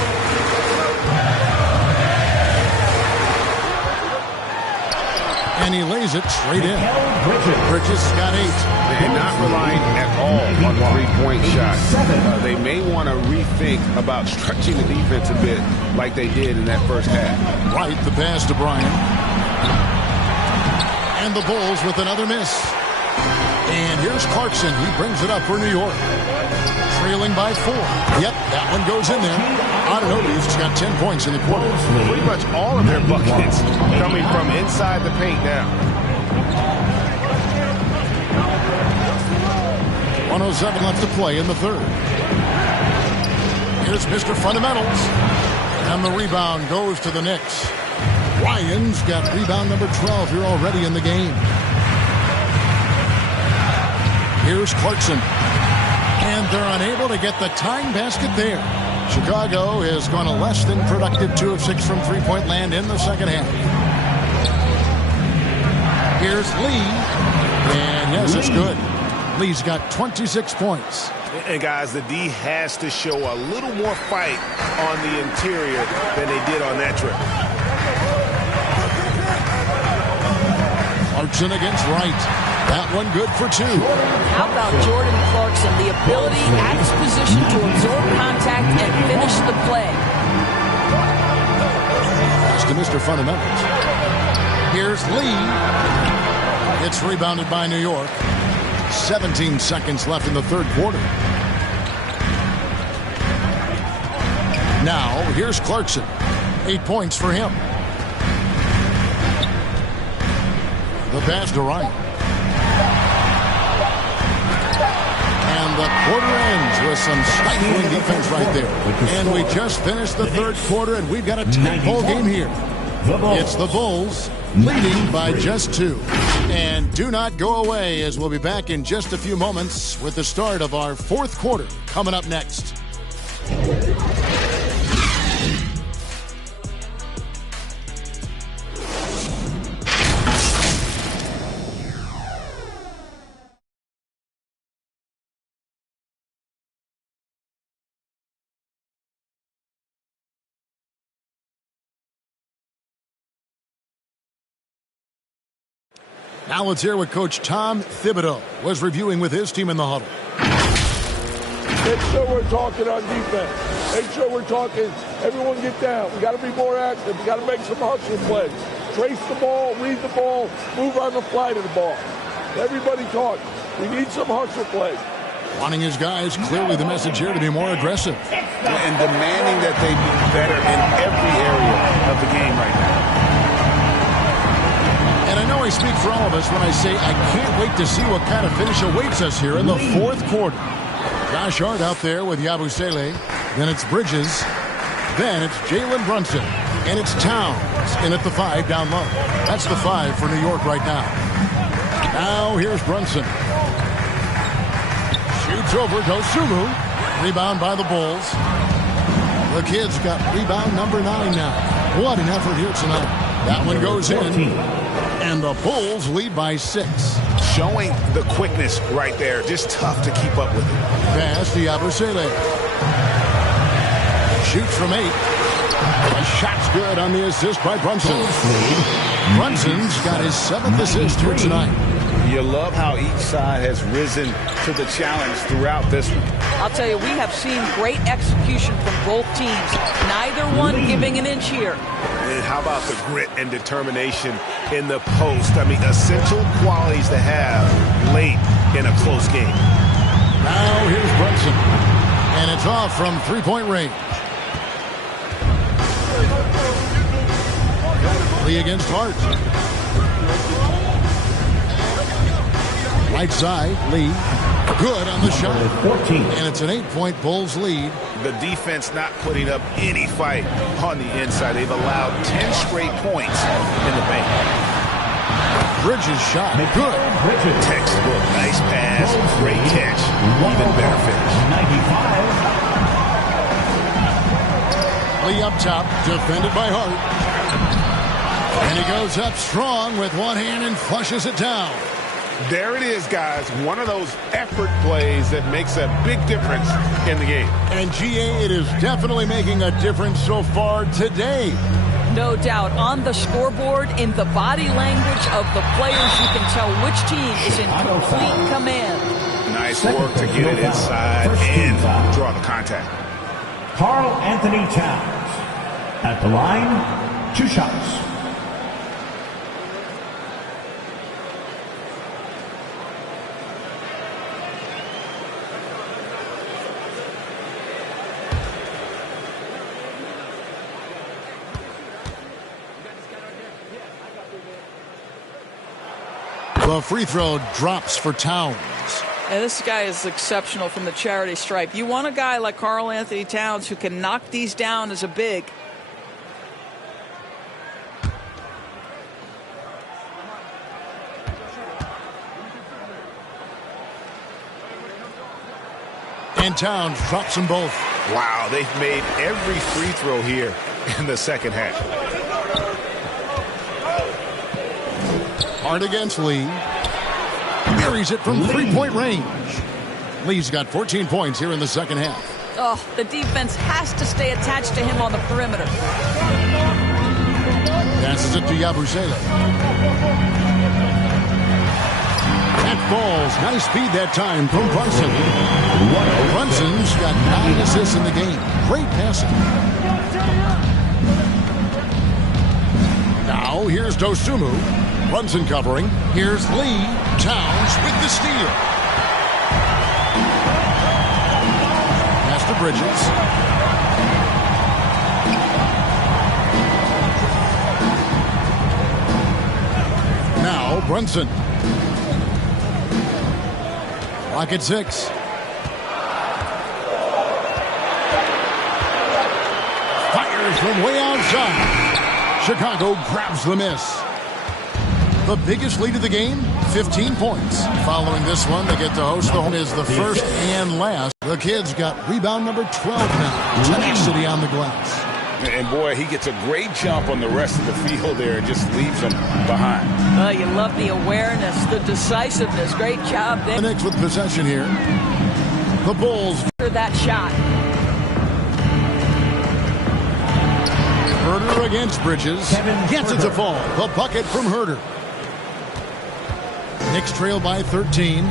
And he lays it straight in. Bridges got 8. They're not relying at all on the three-point shot. They may want to rethink about stretching the defense a bit like they did in that first half. Right, the pass to Bryant. And the Bulls with another miss. And here's Clarkson. He brings it up for New York. Trailing by 4. Yep, that one goes in there. Anunoby's got 10 points in the quarter. Pretty much all of their buckets coming from inside the paint now. 107 left to play in the third. Here's Mr. Fundamentals. And the rebound goes to the Knicks. Ryan's got rebound number 12 here already in the game. Here's Clarkson. And they're unable to get the tying basket there. Chicago has gone a less than productive 2 of 6 from three-point land in the second half. Here's Lee. And yes, it's good. Lee's got 26 points. And guys, the D has to show a little more fight on the interior than they did on that trip. Clarkson against Wright. That one good for 2. How about Jordan Clarkson? The ability at his position to absorb contact and finish the play. Pass to Mr. Fundamentals. Here's Lee. It's rebounded by New York. 17 seconds left in the third quarter. Now, here's Clarkson. 8 points for him. The pass to Wright. And the quarter ends with some stifling defense right there. And we just finished the third quarter, and we've got a tight-ball game here. It's the Bulls leading by just 2. And do not go away, as we'll be back in just a few moments with the start of our fourth quarter coming up next. Now let's hear what Coach Tom Thibodeau was reviewing with his team in the huddle. Make sure we're talking on defense. Make sure we're talking, everyone get down. We got to be more active. We got to make some hustle plays. Trace the ball, read the ball, move on the fly to the ball. Everybody talk. We need some hustle plays. Wanting his guys, clearly the message here to be more aggressive. And demanding that they be better in every area of the game right now. And I know I speak for all of us when I say I can't wait to see what kind of finish awaits us here in the fourth quarter. Josh Hart out there with Yabusele. Then it's Bridges. Then it's Jalen Brunson. And it's Towns in at the 5 down low. That's the 5 for New York right now. Now here's Brunson. Shoots over Dosunmu. Rebound by the Bulls. The Kids got rebound number 9 now. What an effort here tonight. That one goes in. And the Bulls lead by 6. Showing the quickness right there. Just tough to keep up with it. Pass to Yabusele. Shoots from 8. The shot's good on the assist by Brunson. Brunson's got his 7th assist here tonight. You love how each side has risen to the challenge throughout this one. I'll tell you, we have seen great execution from both teams. Neither one giving an inch here. And how about the grit and determination in the post? I mean, essential qualities to have late in a close game. Now here's Brunson. And it's off from three-point range. Lee against Hart. Right side, Lee. Good on the shot. 14. And it's an 8-point Bulls lead. The defense not putting up any fight on the inside. They've allowed 10 straight points in the paint. Bridges shot. Good. Bridges. Textbook. Nice pass. Great catch. Even better finish. 95. Lee up top. Defended by Hart. And he goes up strong with one hand and flushes it down. There it is, guys. One of those effort plays that makes a big difference in the game. And GA, it is definitely making a difference so far today. No doubt. On the scoreboard, in the body language of the players, you can tell which team is in complete command. Nice work to get it inside and draw the contact. Karl Anthony Towns. At the line, 2 shots. The free throw drops for Towns. And this guy is exceptional from the charity stripe. You want a guy like Karl Anthony Towns who can knock these down as a big. And Towns drops them both. Wow, they've made every free throw here in the second half. Hart against Lee. Buries it from three-point range. Lee's got 14 points here in the second half. Oh, the defense has to stay attached to him on the perimeter. Passes it to Yabusele. That falls. Nice speed that time from Brunson. Brunson's got 9 assists in the game. Great passing. Now here's Dosunmu. Brunson covering. Here's Lee. Towns with the steal. Pass to Bridges. Now Brunson. Clock at 6. Fires from way outside. Chicago grabs the miss. The biggest lead of the game, 15 points. Following this one, they get to host the home is the first and last. The kids got rebound number 12 now. Tenacity on the glass. And boy, he gets a great jump on the rest of the field there and just leaves them behind. Oh, you love the awareness, the decisiveness. Great job there. The Knicks with possession here. The Bulls. That shot. Herder against Bridges. Gets it to fall. The bucket from Herder. Knicks trail by 13.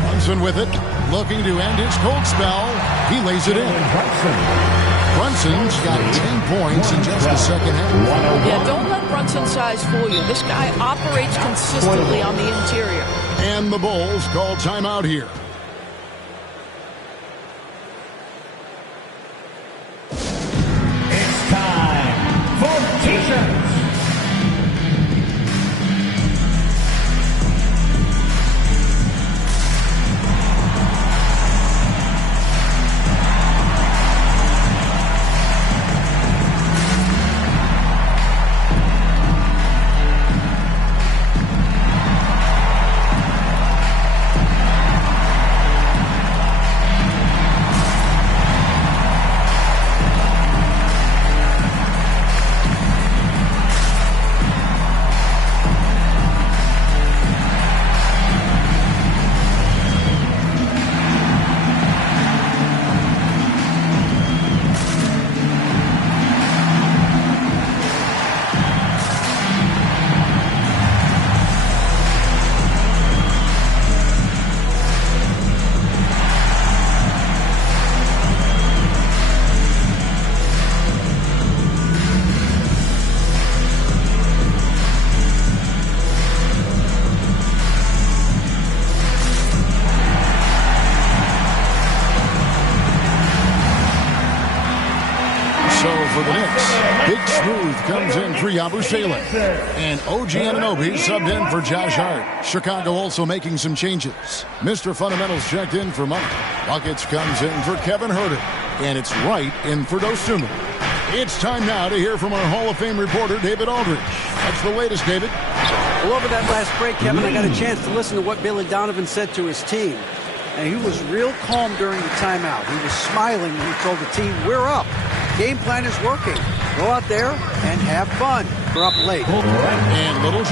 Brunson with it. Looking to end his cold spell. He lays it in. Brunson's got 10 points in just the second half. Yeah, don't let Brunson's size fool you. This guy operates consistently on the interior. And the Bulls call timeout here. It's time for T-shirts. for the Knicks. Big Smooth comes in for Yabusele. And OG Anunoby subbed in for Josh Hart. Chicago also making some changes. Mr. Fundamentals checked in for Mike. Buckets comes in for Kevin Huerter. And it's Wright in for Dosunmu. It's time now to hear from our Hall of Fame reporter, David Aldridge. That's the latest, David. Well, over that last break, Kevin, I got a chance to listen to what Billy Donovan said to his team. And he was real calm during the timeout. He was smiling when he told the team, we're up. Game plan is working. Go out there and have fun. We're up late. And Little